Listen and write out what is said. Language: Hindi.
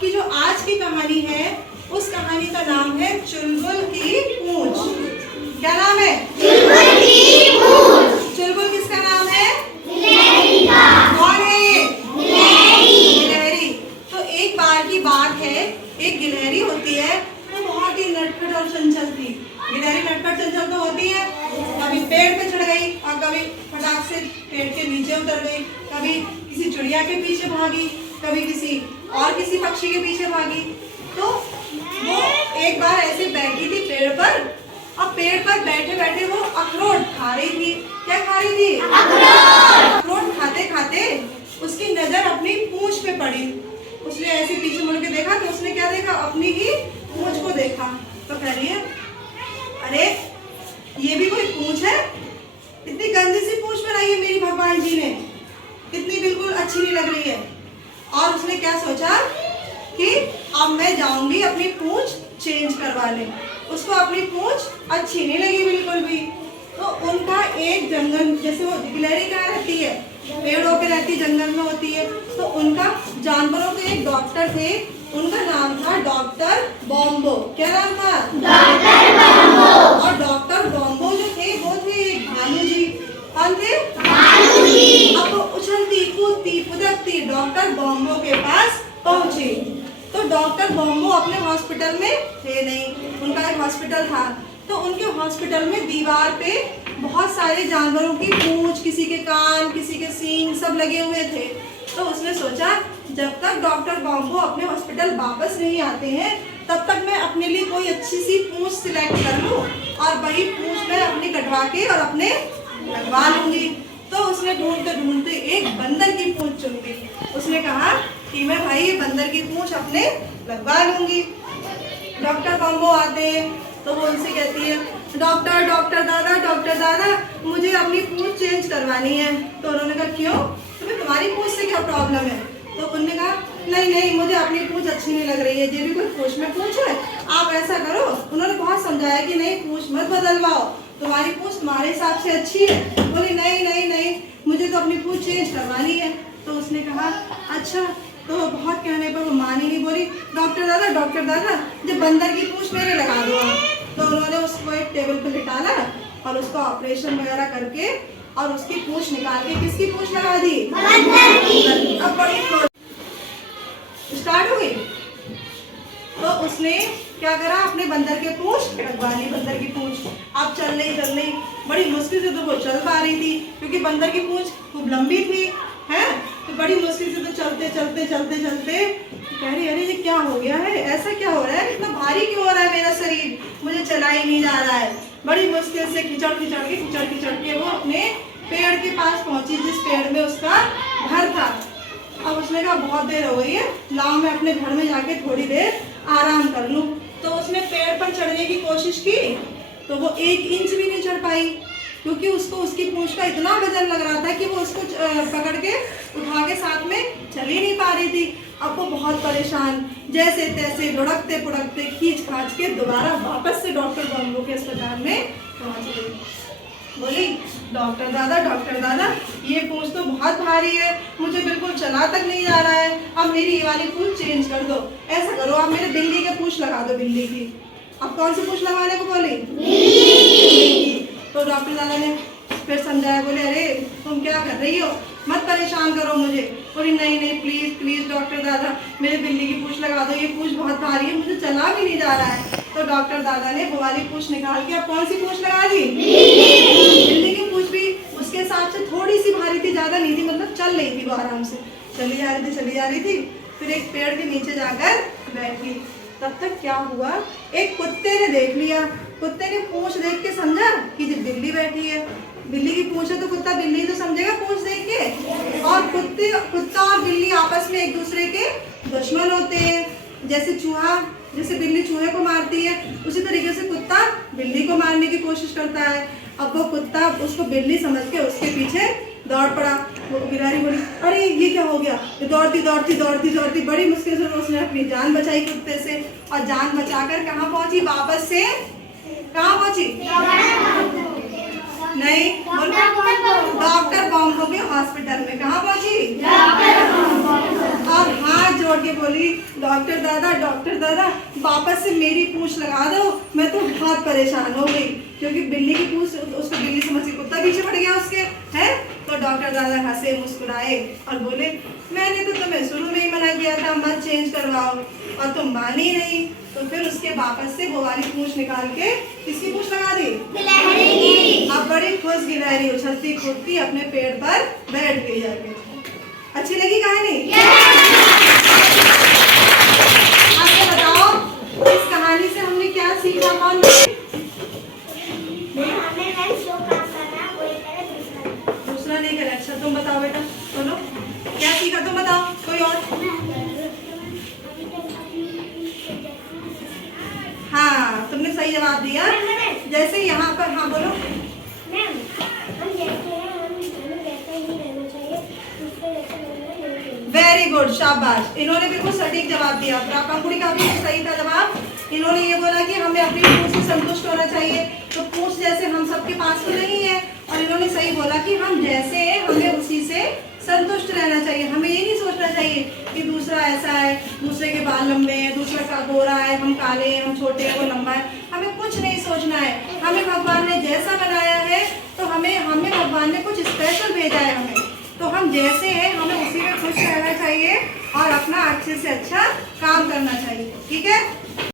कि जो आज की कहानी है उस कहानी का नाम है चुलबुल की पूंछ। क्या नाम है? चुलबुल की पूंछ। चुलबुल किसका नाम है? गिलहरी का। कौन है ये? गिलहरी। गिलहरी। तो एक बार की बात है, एक गिलहरी होती है, वो बहुत ही नटखट और चंचल थी। गिलहरी नटखट चंचल तो होती है, कभी पेड़ पे चढ़ गई और कभी फटाक से पेड़ के नीचे उतर गई, कभी किसी चिड़िया के पीछे भागी, कभी किसी पक्षी के पीछे भागी। तो वो एक बार ऐसे बैठी थी पेड़ पर, और पेड़ पर बैठे बैठे वो अखरोट खा रही थी। क्या खा रही थी? अखरोट खाते खाते उसकी नजर अपनी पूंछ पे पड़ी। उसने ऐसे पीछे मुड़ के देखा तो उसने क्या देखा? अपनी ही पूंछ को देखा। तो कह रही है, अरे ये भी कोई पूंछ है? इतनी गंदी सी पूंछ बनाई है मेरी भगवान जी ने, कितनी बिल्कुल अच्छी नहीं लग रही है। और उसने क्या सोचा कि अब मैं जाऊंगी अपनी पूंछ चेंज करवाने। उसको अपनी पूंछ अच्छी नहीं लगी बिल्कुल भी। तो उनका एक जंगल, जैसे वो गिलहरी कहाँ रहती है? पेड़ों पे रहती, जंगल में होती है। तो उनका जानवरों के एक डॉक्टर थे, उनका नाम था डॉक्टर बॉम्बो। क्या नाम था? डॉक्टर बॉम्बो। और डॉक्टर बॉम्बो जो थे वो थे भालू जी। कौन थे? भालू जी। अब वो उछलती कूदती फुदकती डॉक्टर बॉम्बो के पास पहुंची। तो डॉक्टर बॉम्बो अपने हॉस्पिटल में थे नहीं, उनका एक हॉस्पिटल था। तो उनके हॉस्पिटल में दीवार पे बहुत सारे जानवरों की पूंछ, किसी के कान, किसी के सींग सब लगे हुए थे। तो उसने सोचा जब तक डॉक्टर बॉम्बो अपने हॉस्पिटल वापस नहीं आते हैं तब तक मैं अपने लिए कोई अच्छी सी पूंछ सिलेक्ट कर लूं और वही पूंछ मैं अपनी कटवा के और अपने लगवा लूंगी। तो उसने ढूंढते ढूंढते एक बंदर की पूंछ चुन ली। उसने कहा कि मैं भाई ये बंदर की पूंछ अपने लगवा लूंगी। डॉक्टर बॉम्बो आते हैं तो वो उनसे कहती है, डॉक्टर दादा मुझे अपनी पूंछ चेंज करवानी है। तो उन्होंने कहा क्यों, तुम्हें तुम्हारी पूंछ से क्या प्रॉब्लम है? तो उन्होंने कहा नहीं मुझे अपनी पूंछ अच्छी नहीं लग रही है, ये भी कोई पूंछ में पूंछ है, आप ऐसा करो। उन्होंने बहुत समझाया कि नहीं पूंछ मत बदलवाओ, तुम्हारी पूंछ तुम्हारे हिसाब से अच्छी है। बोली नहीं मुझे तो अपनी पूंछ चेंज करवानी है। तो उसने कहा अच्छा। तो बहुत कहने पर वो मानी नहीं, बोली डॉक्टर दादा जब बंदर की पूंछ मेरे लगा दो। तो उन्होंने उसको एक टेबल पर लिटाला और उसका ऑपरेशन वगैरह करके और उसकी पूंछ निकाल के किसकी पूंछ लगा दी? बंदर की। अब बड़ी स्टार्ट हो गई। तो उसने क्या करा, अपने बंदर के पूंछ लगवा ली, बंदर की पूंछ। अब चल रही बड़ी मुश्किल से तो वो चल पा रही थी क्योंकि बंदर की पूंछ खूब लंबी थी, है। तो बड़ी मुश्किल से तो चलते कह रही अरे ये क्या हो गया है, ऐसा क्या हो रहा है, इतना भारी क्यों हो रहा है मेरा शरीर, मुझे चला ही नहीं जा रहा है। बड़ी मुश्किल से खिचड़ के वो अपने पेड़ के पास पहुंची जिस पेड़ में उसका घर था। अब उसने कहा बहुत देर हो गई है, लाओ मैं अपने घर में जाके थोड़ी देर आराम कर लूं। तो उसने पेड़ पर चढ़ने की कोशिश की तो वो 1 इंच भी नहीं चढ़ पाई क्योंकि उसको उसकी पूंछ का इतना वजन लग रहा था कि वो उसको पकड़ के उठा के साथ में चल ही नहीं पा रही थी। अब वो बहुत परेशान, जैसे तैसे लुढ़कते पुढ़कते खींच खाच के दोबारा वापस से डॉक्टर बॉम्बो के अस्पताल में पहुंच गई। बोली डॉक्टर दादा ये पूंछ तो बहुत भारी है, मुझे बिल्कुल चला तक नहीं जा रहा है, अब मेरी ये वाली पूंछ चेंज कर दो। ऐसा करो आप मेरे बिल्ली के पूंछ लगा दो, बिल्ली की। अब कौन सी पूंछ लगाने को बोली? बिल्ली। तो डॉक्टर दादा ने फिर समझाया, बोले अरे तुम क्या कर रही हो, मत परेशान करो मुझे। बोली नहीं प्लीज डॉक्टर दादा मेरे बिल्ली की पूंछ लगा दो, ये पूंछ बहुत भारी है, मुझे चला भी नहीं जा रहा है। तो डॉक्टर दादा ने वो वाली पूंछ निकाल के अब कौन सी पूंछ लगा दी? बिल्ली की पूंछ भी उसके हिसाब से थोड़ी सी भारी थी, ज्यादा नहीं थी, मतलब चल रही थी, वो आराम से चली जा रही थी। फिर एक पेड़ के नीचे जाकर बैठी। तब तक क्या हुआ, एक कुत्ते ने देख लिया। कुत्ते ने पूंछ देख के समझा कि जब बिल्ली बैठी है, बिल्ली की पूंछ है तो कुत्ता बिल्ली तो समझेगा पूंछ देख के। और कुत्ता और बिल्ली आपस में एक दूसरे के दुश्मन होते हैं। जैसे बिल्ली चूहे को मारती है उसी तरीके से कुत्ता बिल्ली को मारने की कोशिश करता है। अब वो कुत्ता उसको बिल्ली समझ के उसके पीछे दौड़ पड़ा। वो गिलहरी बोली अरे ये क्या हो गया, दौड़ती बड़ी मुश्किल से उसने अपनी जान बचाई कुत्ते से। और जान बचाकर कहाँ पहुंची? वापस से कहाँ पहुंची? नहीं, डॉक्टर बॉम्बो के हॉस्पिटल में। कहाँ पहुंची? और हाथ जोड़ के बोली डॉक्टर दादा वापस से मेरी पूंछ लगा दो, मैं तो बहुत परेशान हो गई क्योंकि बिल्ली की पूंछ, उसको बिल्ली समझ के कुत्ता पीछे पड़ गया उसके, है। तो डॉक्टर दादा हंसे मुस्कुराए और बोले मैंने तो तुम्हें शुरू में ही मना किया था मत चेंज करवाओ और तुम मानी नहीं। तो फिर उसके वापस से वो वाली पूंछ निकाल के किसकी पूंछ लगा दी? गिलहरी की। अब बड़ी खुश गिलहरी उछलती कूदती अपने पेड़ पर बैठ गई जाके। अच्छी लगी कहानी? आप ये बताओ इस कहानी से हमने क्या सीखा? कौन हमें मैम जो काम करना वही करे, दूसरा नहीं करे? अच्छा तुम बताओ बेटा, बोलो क्या सीखा, तुम बताओ। कोई और? हाँ तुमने सही जवाब दिया। जैसे यहाँ पर, हाँ बोलो। मैम हम जैसे हैं हमें वैसे ही रहना चाहिए, दूसरे जैसे रहना नहीं चाहिए। वेरी गुड, शाबाश। इन्होंने बिल्कुल सटीक जवाब दिया। पंखुड़ी का भी सही था जवाब। इन्होंने ये बोला कि हमें अपनी पूंछ से संतुष्ट होना चाहिए। तो पूंछ जैसे हम सबके पास तो नहीं है, और इन्होंने सही बोला कि हम जैसे हैं हमें उसी से संतुष्ट रहना चाहिए। हमें ये नहीं सोचना चाहिए कि दूसरा ऐसा है, दूसरे के बाल लंबे हैं, दूसरा का गोरा है, हम काले हैं, हम छोटे हैं, वो लंबा है। हमें कुछ नहीं सोचना है। हमें भगवान ने जैसा बनाया है तो हमें भगवान ने कुछ स्पेशल भेजा है हमें, तो हम जैसे हैं हमें उसी में खुश रहना चाहिए और अपना अच्छे से अच्छा काम करना चाहिए। ठीक है।